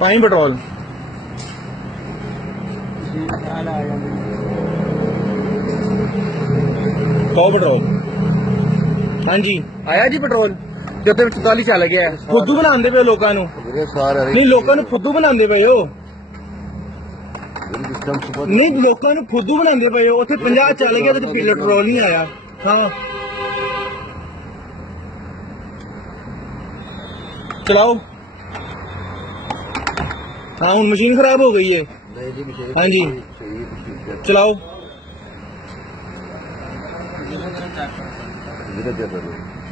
पाई petrol पाओ petrol. हाँ जी आया जी पेट्रोल जो 44 चल गया फुद्दू बनाते पे लोगों नहीं लोगों फुद्दू बनाते पे हो नहीं लोगों फुद्दू बनाते पे हो उत्थे 50 चल गया तो पेट्रोल नहीं आया। हाँ चलाओ। हाँ हूँ मशीन खराब हो गई है। हाँ जी चलाओ।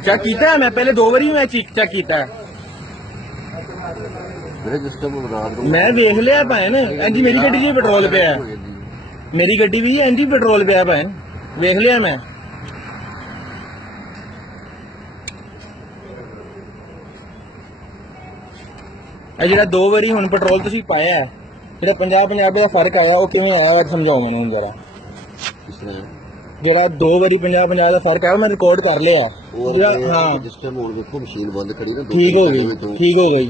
चेक किया है मैं पहले 2 बारी मैं चेक किया है मैं देख लिया भैन इंज मेरी गड्डी च पेट्रोल पे है मेरी गड्डी भी इंज पेट्रोल पे है भैन देख लिया मैं। जो 2 बारी हूँ पेट्रोल तुम पाया है जो 50-50 का फर्क आया वो किमें आया समझाओ मैंने जरा जो 2 बारी 50-50 का फर्क आया मैं रिकॉर्ड कर लिया। हाँ ठीक हो गई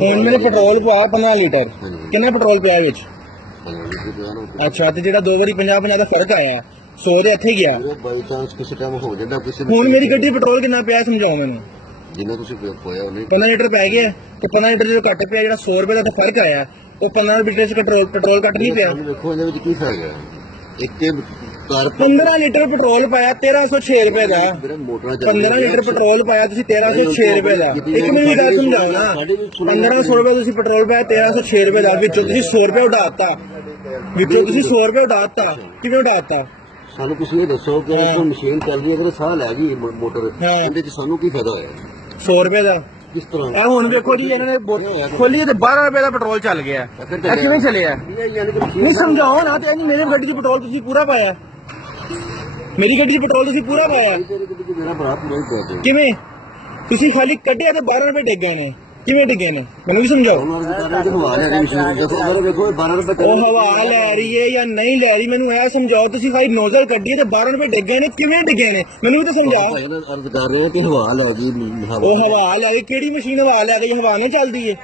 हूँ मैंने पेट्रोल पाया 15 लीटर कितना पेट्रोल पाया बिच अच्छा तो जो 2 बारी 50-50 का फर्क आया 100 ਦੇ ਇੱਥੇ ਗਿਆ ਬਾਈ ਚਾਂਸ ਕਿਸੇ ਟਾਈਮ ਹੋ ਜਾਂਦਾ ਕਿਸੇ ਹੁਣ ਮੇਰੀ ਗੱਡੀ ਪੈਟਰੋਲ ਕਿੰਨਾ ਪਿਆ ਸਮਝਾਓ ਮੈਨੂੰ ਜਿੰਨਾ ਤੁਸੀਂ ਪੋਇਆ ਉਹਨੇ 15 ਲੀਟਰ ਪੈ ਗਿਆ ਤੇ 15 ਲੀਟਰ ਜੋ ਘੱਟ ਪਿਆ ਜਿਹੜਾ 100 ਰੁਪਏ ਦਾ ਫਰਕ ਆਇਆ ਉਹ 15 ਲੀਟਰ ਚ ਪੈਟਰੋਲ ਘੱਟ ਨਹੀਂ ਪਿਆ ਦੇਖੋ ਇਹਦੇ ਵਿੱਚ ਕੀ ਫਰਕ ਹੈ ਇੱਕ 15 ਲੀਟਰ ਪੈਟਰੋਲ ਪਾਇਆ 1306 ਰੁਪਏ ਦਾ 15 ਲੀਟਰ ਪੈਟਰੋਲ ਪਾਇਆ ਤੁਸੀਂ 1306 ਰੁਪਏ ਦਾ ਇੱਕ ਮਿੰਟ ਦੀ ਗੱਲ ਸਮਝਾਓ ਨਾ 1500 ਰੁਪਏ ਤੁਸੀਂ ਪੈਟਰੋਲ ਪਾਇਆ 1306 ਰੁਪਏ ਦਾ ਵਿੱਚੋਂ ਤੁਸੀਂ 100 ਰੁਪਏ ਉਡਾਤਾ ਵਿੱਚੋਂ ਤੁਸੀਂ 100 ਰੁਪਏ ਉਡਾਤਾ ਕਿਵੇਂ ਉਡਾਤਾ ਸਾਨੂੰ ਤੁਸੀਂ ਇਹ ਦੱਸੋ ਕਿ ਮਸ਼ੀਨ ਚੱਲ ਰਹੀ ਹੈ ਅਗਰ ਸਾਹ ਲੈ ਗਈ ਮੋਟਰ ਇਹਦੇ ਚ ਸਾਨੂੰ ਕੀ ਫਾਇਦਾ ਹੋਇਆ 100 ਰੁਪਏ ਦਾ ਕਿਸ ਤਰ੍ਹਾਂ ਹੁਣ ਵੇਖੋ ਜੀ ਇਹਨਾਂ ਨੇ ਖੋਲੀ ਤੇ 12 ਰੁਪਏ ਦਾ ਪੈਟਰੋਲ ਚੱਲ ਗਿਆ ਇਹ ਕਿਵੇਂ ਚੱਲਿਆ ਨਹੀਂ ਸਮਝਾਓ ਨਾ ਤੇ ਮੇਰੀ ਗੱਡੀ ਚ ਪੈਟਰੋਲ ਤੁਸੀਂ ਪੂਰਾ ਪਾਇਆ ਮੇਰੀ ਗੱਡੀ ਚ ਪੈਟਰੋਲ ਤੁਸੀਂ ਪੂਰਾ ਪਾਇਆ ਕਿਵੇਂ ਤੁਸੀਂ ਖਾਲੀ ਕੱਢਿਆ ਤੇ 12 ਰੁਪਏ ਡਿੱਗੇ ਨੇ ਕਿਵੇਂ ਡਿੱਗੇ ਨੇ ਮੈਨੂੰ ਵੀ ਸਮਝਾਓ ਉਹ ਹਵਾ ਲੈ ਰਹੀ ਹੈ ਜਾਂ ਨਹੀਂ ਲੈ ਰਹੀ ਮੈਨੂੰ ਇਹ ਸਮਝਾਓ ਤੁਸੀਂ ਖਾਲੀ ਨੋਜ਼ਲ ਕੱਢੀ ਤੇ 12 ਰੁਪਏ ਡਿੱਗੇ ਨੇ ਕਿਵੇਂ ਡਿੱਗੇ ਨੇ ਮੈਨੂੰ ਵੀ ਤਾਂ ਸਮਝਾਓ ਅਰਜ਼ ਕਰ ਰਹੇ ਕਿ ਹਵਾ ਲੈ ਗਈ ਉਹ ਹਵਾ ਲੈ ਗਈ ਕਿਹੜੀ ਮਸ਼ੀਨ ਹਵਾ ਲੈ ਗਈ ਹਵਾ ਨਾਲ ਚੱਲਦੀ ਹੈ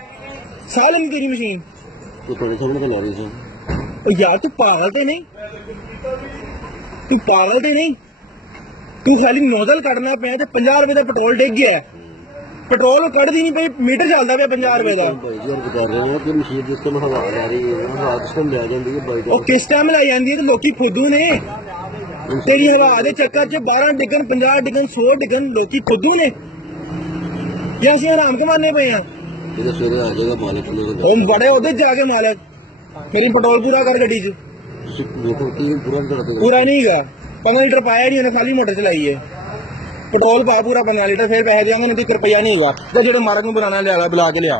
ਸਾਹ ਲੈਂਦੀ ਤੇਰੀ ਮਸ਼ੀਨ ਤੂੰ ਤੁਹਾਡੇ ਸਾਹਮਣੇ ਤਾਂ ਲੈ ਰਹੀ ਸੀ ਯਾਰ ਤੂੰ ਪਾਗਲ ਤੇ ਨਹੀਂ ਤੂੰ ਖਾਲੀ ਨੋਜ਼ਲ ਕੱਢਣਾ ਪਿਆ ਤੇ 50 ਰੁਪਏ ਦਾ ਪੈਟਰੋਲ ਡਿੱਗ ਗਿਆ ਪੈਟਰੋਲ ਕੱਢਦੀ ਨਹੀਂ ਪਈ ਮੀਟਰ ਚੱਲਦਾ ਪਿਆ 50 ਰੁਪਏ ਦਾ ਉਹ ਕਿਸ ਟਾਈਮ ਲੈ ਜਾਂਦੀ ਹੈ ਤੇ ਲੋਕੀ ਫੁੱਦੂ ਨੇ ਤੇਰੀ ਹਵਾ ਦੇ ਚੱਕਰ 'ਚ 12 ਡਿੱਗਣ 50 ਡਿੱਗਣ 100 ਡਿੱਗਣ ਲੋਕੀ ਫੁੱਦੂ ਨੇ ਜਾਂ ਅਸੀਂ ਆਰਾਮ ਕਮਾਨੇ ਪਏ ਆ ਉਹ ਬੜੇ ਉਹਦੇ ਜਾ ਕੇ ਮਾਲਕ ਮੇਰੀ ਪੈਟਰੋਲ ਪੂਰਾ ਕਰ ਗੱਡੀ 'ਚ ਪੂਰਾ ਨਹੀਂ ਹੈਗਾ 15 ਲੀਟਰ ਪਾਇਆ ਨਹੀਂ ਉਹਨੇ ਖਾਲੀ ਮੋਟਰ ਚਲਾਈ ਹੈ पेट्रोल पा पूरा 15 लीटर फिर पैसे देंगे नहीं तो रुपया नहीं होगा जो मारक बुलाना लिया बुला के लिया।